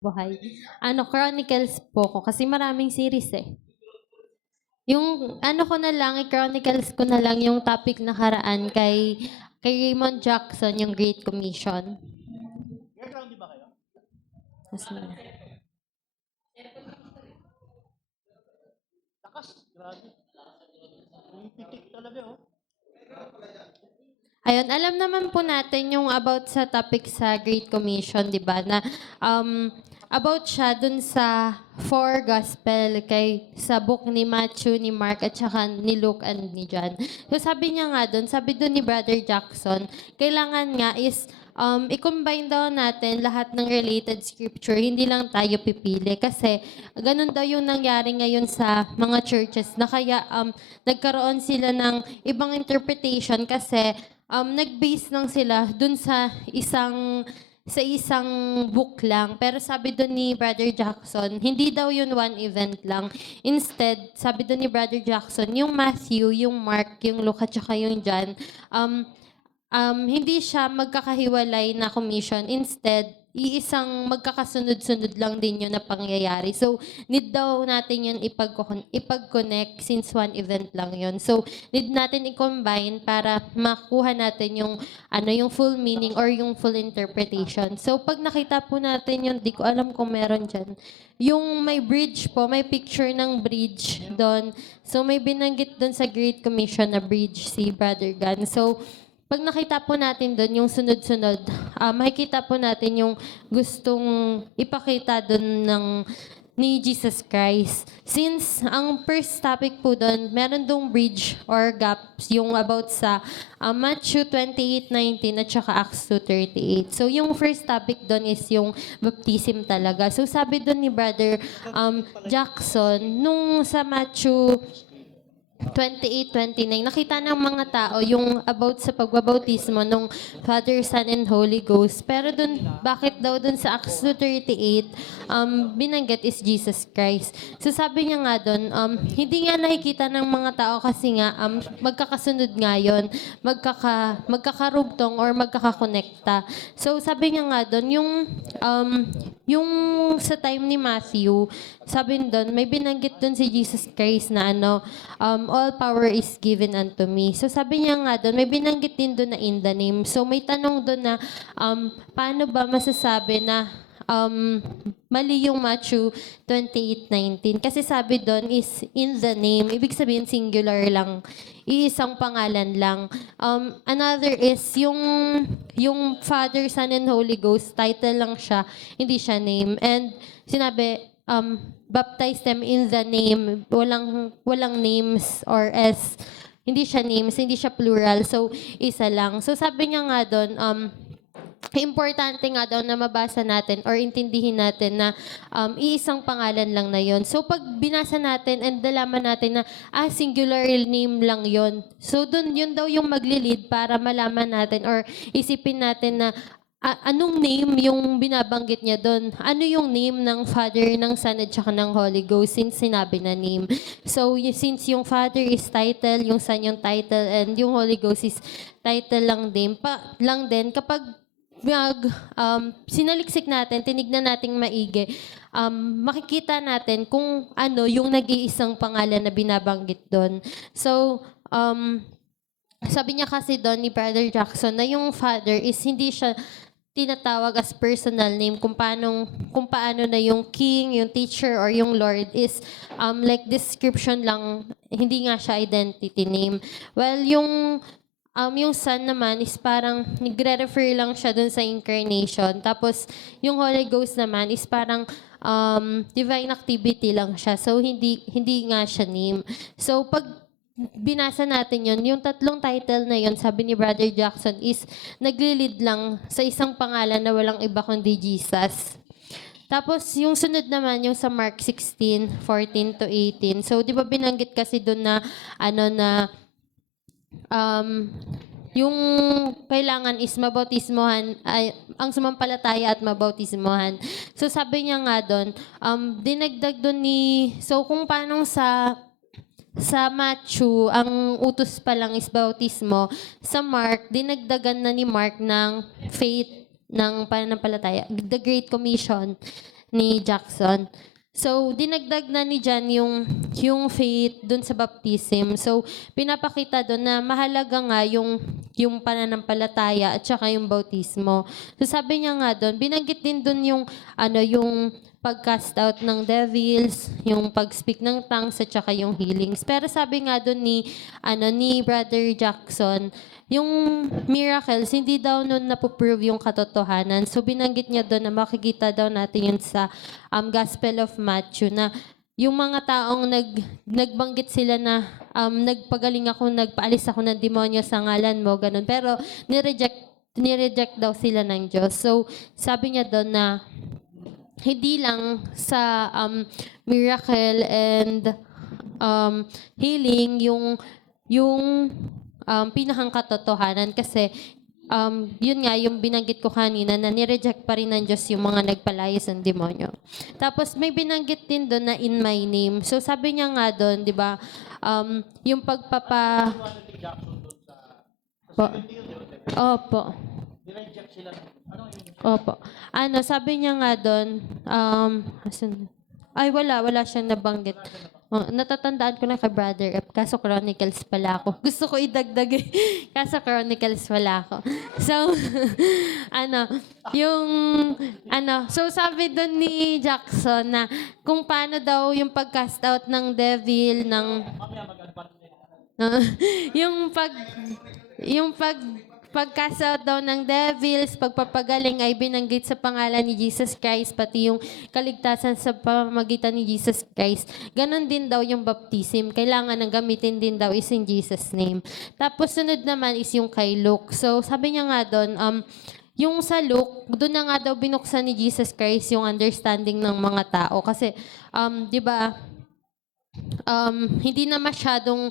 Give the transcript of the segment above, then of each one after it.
Buhay. Chronicles po ko kasi maraming series eh. Yung ko na lang, i-chronicles ko na lang yung topic nakaraan kay Raymond Jackson, yung Great Commission. Mas na. Ayun, alam naman po natin yung about sa topic sa Great Commission, di ba? Na about siya dun sa four gospel sa book ni Matthew, ni Mark, at saka ni Luke and ni John. So sabi niya nga dun, sabi dun ni Brother Jackson, kailangan nga is i-combine daw natin lahat ng related scripture, hindi lang tayo pipili. Kasi ganun daw yung nangyari ngayon sa mga churches na kaya nagkaroon sila ng ibang interpretation kasi nag-base lang sila dun sa isang book lang. Pero sabi doon ni Brother Jackson, hindi daw yun one event lang. Instead, sabi doon ni Brother Jackson, yung Matthew, yung Mark, yung Luke, at saka yung John, hindi siya magkakahiwalay na commission. Instead, iisang magkakasunod-sunod lang din yun na pangyayari. So, need daw natin yun ipag-connect since one event lang yun. So, need natin i-combine para makuha natin yung full meaning or yung full interpretation. So, pag nakita po natin yun, di ko alam kung meron dyan. Yung may bridge po, may picture ng bridge doon. So, may binanggit doon sa Great Commission na bridge si Brother Gunn. So, pag nakita po natin doon yung sunod-sunod, makikita po natin yung gustong ipakita doon ni Jesus Christ. Since ang first topic po doon, meron dong bridge or gaps, yung about sa Matthew 28:19 at saka Acts 2:38. So yung first topic doon is yung baptism talaga. So sabi doon ni Brother Jackson, nung sa Matthew 28-29, nakita ng mga tao yung about sa pagbabautismo nung Father, Son, and Holy Ghost. Pero dun, bakit daw dun sa Acts 2:38, binanggit is Jesus Christ. So sabi niya nga dun, hindi nga nakikita ng mga tao kasi nga magkakasunod nga yun, magkakarugtong or magkakakonekta. So sabi niya nga dun, yung sa time ni Matthew, sabi doon, may binanggit doon si Jesus Christ na all power is given unto me. So sabi niya nga doon, may binanggit din doon na in the name. So may tanong doon na paano ba masasabi na mali yung Matthew 28:19? Kasi sabi doon is in the name. Ibig sabihin singular lang. Iisang pangalan lang. Another is yung Father, Son, and Holy Ghost, title lang siya, hindi siya name. And sinabi, baptize them in the name. Walang names or S. Hindi siya names, hindi siya plural. So, isa lang. So, sabi niya nga doon, importante nga daw na mabasa natin or intindihin natin na iisang pangalan lang na yon. So, pag binasa natin and nalaman natin na singular name lang yon. So, dun yun daw yung maglilid para malaman natin or isipin natin na anong name yung binabanggit niya doon? Ano yung name ng Father, ng Son, at saka ng Holy Ghost since sinabi na name? So, since yung Father is title, yung Son yung title, and yung Holy Ghost is title lang din. Kapag sinaliksik natin, tinignan nating maigi, makikita natin kung ano yung nag-iisang pangalan na binabanggit doon. So, sabi niya kasi doon ni Brother Jackson na yung Father is hindi siya tinatawag as personal name kung paano na yung king, yung teacher, or yung Lord is like description lang, hindi nga siya identity name. Well, yung Son naman is parang nagre-refer lang siya dun sa incarnation. Tapos yung Holy Ghost naman is parang divine activity lang siya. So hindi nga siya name. So pag binasa natin yon, yung tatlong title na yon, sabi ni Brother Jackson, is naglilid lang sa isang pangalan na walang iba kundi Jesus. Tapos, yung sunod naman, yung sa Mark 16:14-18. So, di ba binanggit kasi doon na, yung kailangan is mabautismohan, ang sumampalataya at mabautismohan. So, sabi niya nga doon, dinagdag doon so kung paano sa Matthew, ang utos pa lang is bautismo. Sa Mark, dinagdagan na ni Mark ng faith ng pananampalataya, the Great Commission. ni Jackson. So, dinagdag na ni John yung faith dun sa baptism. So, pinapakita doon na mahalaga nga yung pananampalataya at saka yung bautismo. So, sabi niya nga doon, binanggit din doon yung pag-cast out ng devils, yung pag-speak ng tongues at saka yung healings. Pero sabi nga doon ni Brother Jackson, yung miracles, hindi daw nun napoprove yung katotohanan. So, binanggit niya doon na makikita daw natin yun sa Gospel of Matthew na yung mga taong nagbanggit sila na nagpagaling ako, nagpaalis ako ng demonyo sa ngalan mo, ganun. Pero nireject daw sila ng Diyos. So, sabi niya doon na hindi lang sa miracle and healing yung pinakang katotohanan kasi yun nga yung binanggit ko kanina na nireject pa rin ng Diyos yung mga nagpalayas ng demonyo. Tapos may binanggit din doon na in my name. So sabi niya nga doon, di ba, yung pagpapa... Po. Opo. Opo. Sabi niya nga doon, wala siyang nabanggit. Natatandaan ko na kay Brother F. Kaso Chronicles pala ako. Gusto ko idagdag eh. Kaso Chronicles pala ako. So, so sabi doon ni Jackson na kung paano daw yung pag-cast out ng devil, pag-cast out daw ng devils, pagpapagaling ay binanggit sa pangalan ni Jesus Christ, pati yung kaligtasan sa pamamagitan ni Jesus Christ. Ganon din daw yung baptism. Kailangan ng gamitin din daw is in Jesus' name. Tapos sunod naman is yung kay Luke. So sabi niya nga doon, yung sa Luke, doon na nga daw binuksan ni Jesus Christ yung understanding ng mga tao. Kasi, di ba, hindi na masyadong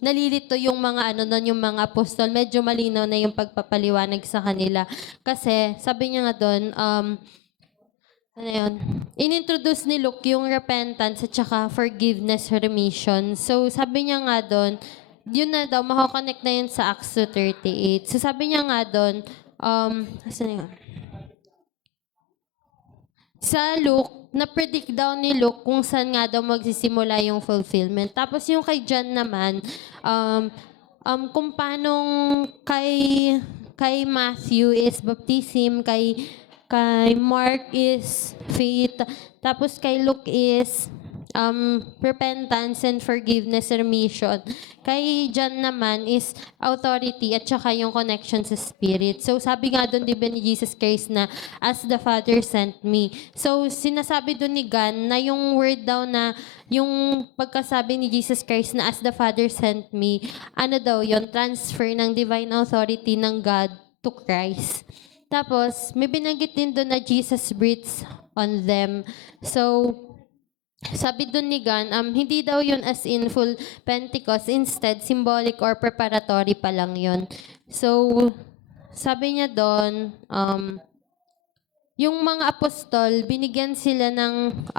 nalilito yung mga yung mga apostol. Medyo malinaw na yung pagpapaliwanag sa kanila. Kasi sabi niya nga doon, inintroduce ni Luke yung repentance at saka forgiveness, remission. So sabi niya nga doon, yun na daw, makakonect na yun sa Acts 2:38. So sabi niya nga doon, asan nga? Sa Luke, na-predict daw ni Luke kung saan nga daw magsisimula yung fulfillment. Tapos yung kay John naman, kung paanong kay Matthew is baptism, kay Mark is faith, tapos kay Luke is repentance and forgiveness, remission. Kay John naman is authority at saka yung connection sa Spirit. So sabi nga doon di ba ni Jesus Christ na as the Father sent me. So sinasabi doon ni Gan na yung word daw na yung pagkasabi ni Jesus Christ na as the Father sent me, daw yon transfer ng divine authority ng God to Christ. Tapos may binanggit din doon na Jesus breathes on them. So sabi doon ni Gan, hindi daw yun as in full Pentecost. Instead, symbolic or preparatory pa lang yun. So, sabi niya doon, yung mga apostol, binigyan sila ng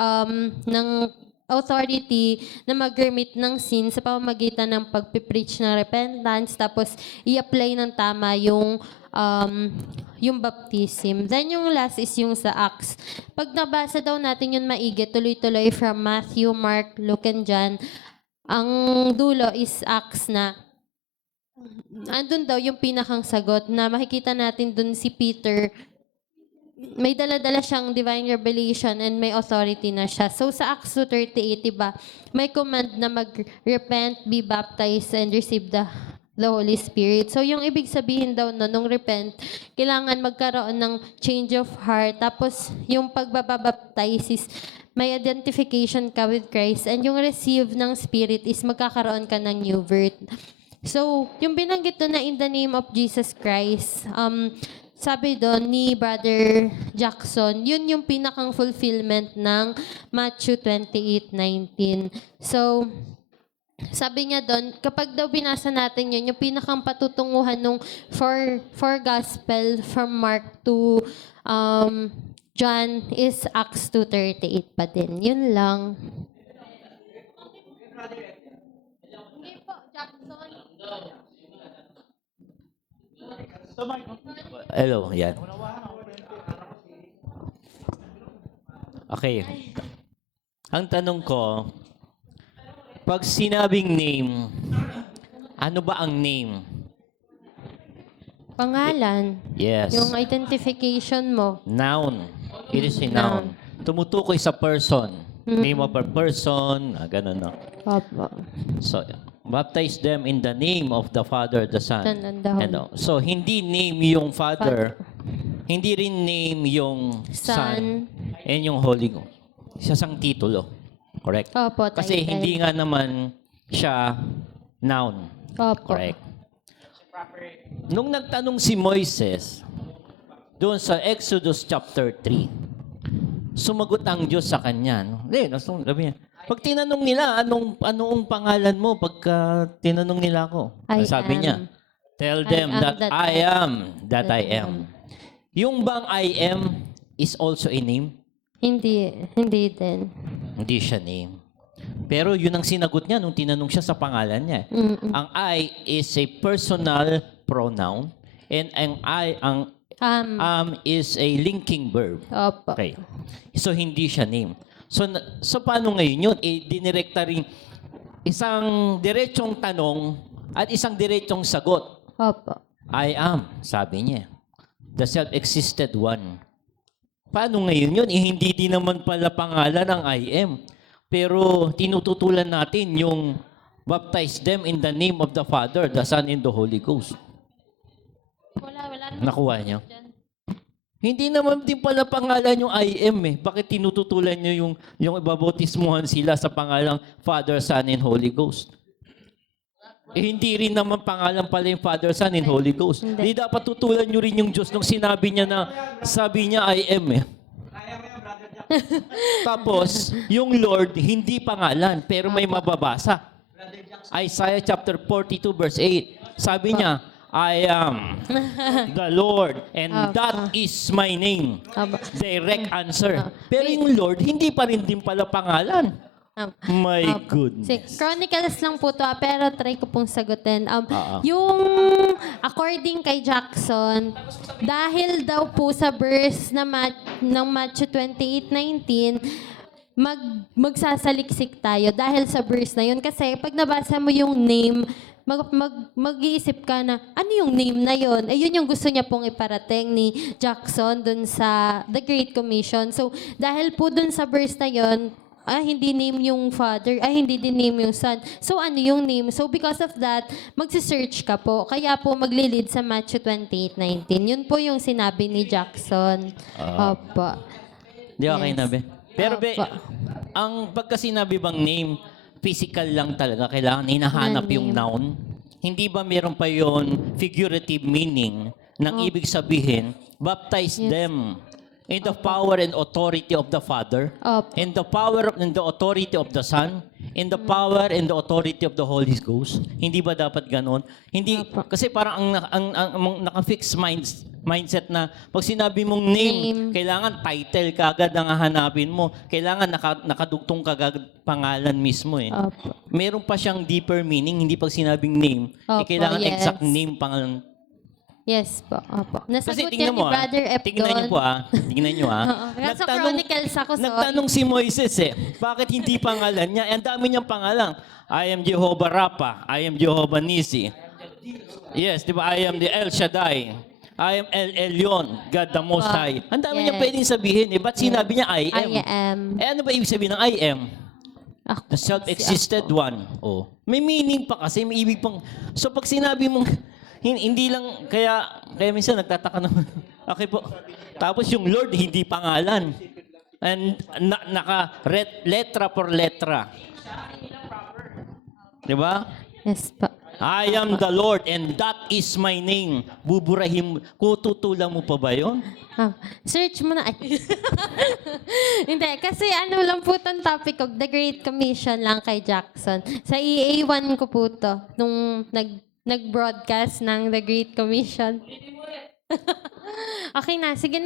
authority na mag-remit ng sin sa pamamagitan ng pagpipreach ng repentance, tapos i-apply ng tama yung baptism. Then yung last is yung sa Acts. Pag nabasa daw natin yun maigi, tuloy-tuloy from Matthew, Mark, Luke, and John, ang dulo is Acts na andun daw yung pinakang sagot na makikita natin dun si Peter, may dala-dala siyang divine revelation and may authority na siya. So sa Acts 2:38, diba, may command na mag-repent, be baptized, and receive the Holy Spirit. So yung ibig sabihin daw nung repent, kailangan magkaroon ng change of heart. Tapos yung pagbabaptize is may identification ka with Christ. And yung receive ng Spirit is magkakaroon ka ng new birth. So yung binanggit doon na in the name of Jesus Christ, sabi doon ni Brother Jackson, yun yung pinakang fulfillment ng Matthew 28:19. So, sabi niya doon, kapag daw binasa natin yun, yung pinakang patutunguhan nung four gospel from Mark to John is Acts 2:38 pa din. Yun lang. Hindi po, Jackson. Hello, yan. Okay. Ang tanong ko, pag sinabing name, ano ba ang name? Pangalan. Yes. Yung identification mo. Noun. It is a Noun. noun. Tumutukoy sa person. Name of a person, ganun, no? Opo. So, baptize them in the name of the Father, the Son. Son, and the Holy. Ano? So, hindi name yung Father, hindi rin name yung Son, and yung Holy Ghost. Isang titulo. Correct? Opo, Kasi title. hindi nga naman siya noun. Opo. Correct? Nung nagtanong si Moises, doon sa Exodus chapter 3, sumagot ang Diyos sa kanya. No? Hindi, sabi niya, pag tinanong nila, anong pangalan mo pagka tinanong nila ako? Sabi niya, tell them that I am that I am. Yung bang I am is also a name? Hindi din. Hindi siya name. Pero yun ang sinagot niya nung tinanong siya sa pangalan niya. Ang I is a personal pronoun and ang is a linking verb. Opo. Okay. So hindi siya name. So paano ngayon yun? Dinirekta rin isang diretsong tanong at isang diretsong sagot. Opo. I am, sabi niya. The self-existed one. Paano ngayon yun? Hindi din naman pala pangalan ang I am. Pero tinututulan natin yung baptize them in the name of the Father, the Son, and the Holy Ghost. Wala. Nakuha niyo? Hindi naman din pala pangalan yung I am eh. Bakit tinututulan niyo yung ibabautismuhan sila sa pangalang Father, Son, and Holy Ghost? Hindi rin naman pangalan pala yung Father, Son, and Holy Ghost. Hindi dapat tutulan niyo rin yung Diyos nung sinabi niya I am eh. Tapos, yung Lord, hindi pangalan, pero may mababasa. Isaiah chapter 42 verse 8. Sabi niya, I am the Lord, and that is my name. Direct answer. Pero yung Lord, hindi pa rin din pala pangalan. My goodness. Chronicles lang po to, pero try ko pong sagutin. Yung according kay Jackson, dahil daw po sa verse na ng Matthew 28:19, magsasaliksik tayo dahil sa verse na yun. Kasi pag nabasa mo yung name, mag-iisip ka na, ano yung name na yun? Yun yung gusto niya pong iparating ni Jackson dun sa The Great Commission. So, dahil po dun sa verse na yun, hindi name yung Father, hindi din name yung Son. So, ano yung name? So, because of that, magsisearch ka po. Kaya po maglilid sa Matthew 28:19. Yun po yung sinabi ni Jackson. Opo. Di okay Yes. na, be? Pero, be, Opo. ang pagka sinabi bang name, physical lang talaga. Kailangan hinahanap yung noun. Hindi ba meron pa yon figurative meaning ng ibig sabihin, baptize them in the power and authority of the Father, Opo. in the power and the authority of the Son, in the power and the authority of the Holy Ghost. Hindi ba dapat ganon? Hindi, kasi parang ang naka-fix mindset na pag sinabi mong name, kailangan title kagad ang hahanapin mo. Kailangan nakadugtong kagad pangalan mismo eh. Opo. Meron pa siyang deeper meaning, hindi pag sinabing name, Opo, kailangan yes. exact name, pangalan. Yes po. Opo. Kasi Nasagot yan ni Brother F. tingnan niyo po tingnan niyo Nasa Chronicles ako, sorry. Nagtanong si Moises bakit hindi pangalan niya? Ang dami niyang pangalan. I am Jehovah Rapha, I am Jehovah Nisi. Yes, di ba? I am the El Shaddai. I am El Elyon, God the Most High. Ang dami niya pwedeng sabihin Ba't sinabi niya I am? I am. Ano ba ibig sabihin ng I am? Ako. The self-existed one. Oh. May meaning pa kasi, may ibig pang... So pag sinabi mong, hindi lang, kaya minsan nagtataka naman. Okay po. Tapos yung Lord, hindi pangalan. And letra por letra. Di ba? Yes po. I am the Lord and that is my name. Buburahin, kututulang mo pa ba yun? Search mo na. Ay. Hindi, kasi ano lang po itong topic ko, The Great Commission lang kay Jackson. Sa EA1 ko po to, nung nag-broadcast ng The Great Commission. Okay na, sige na.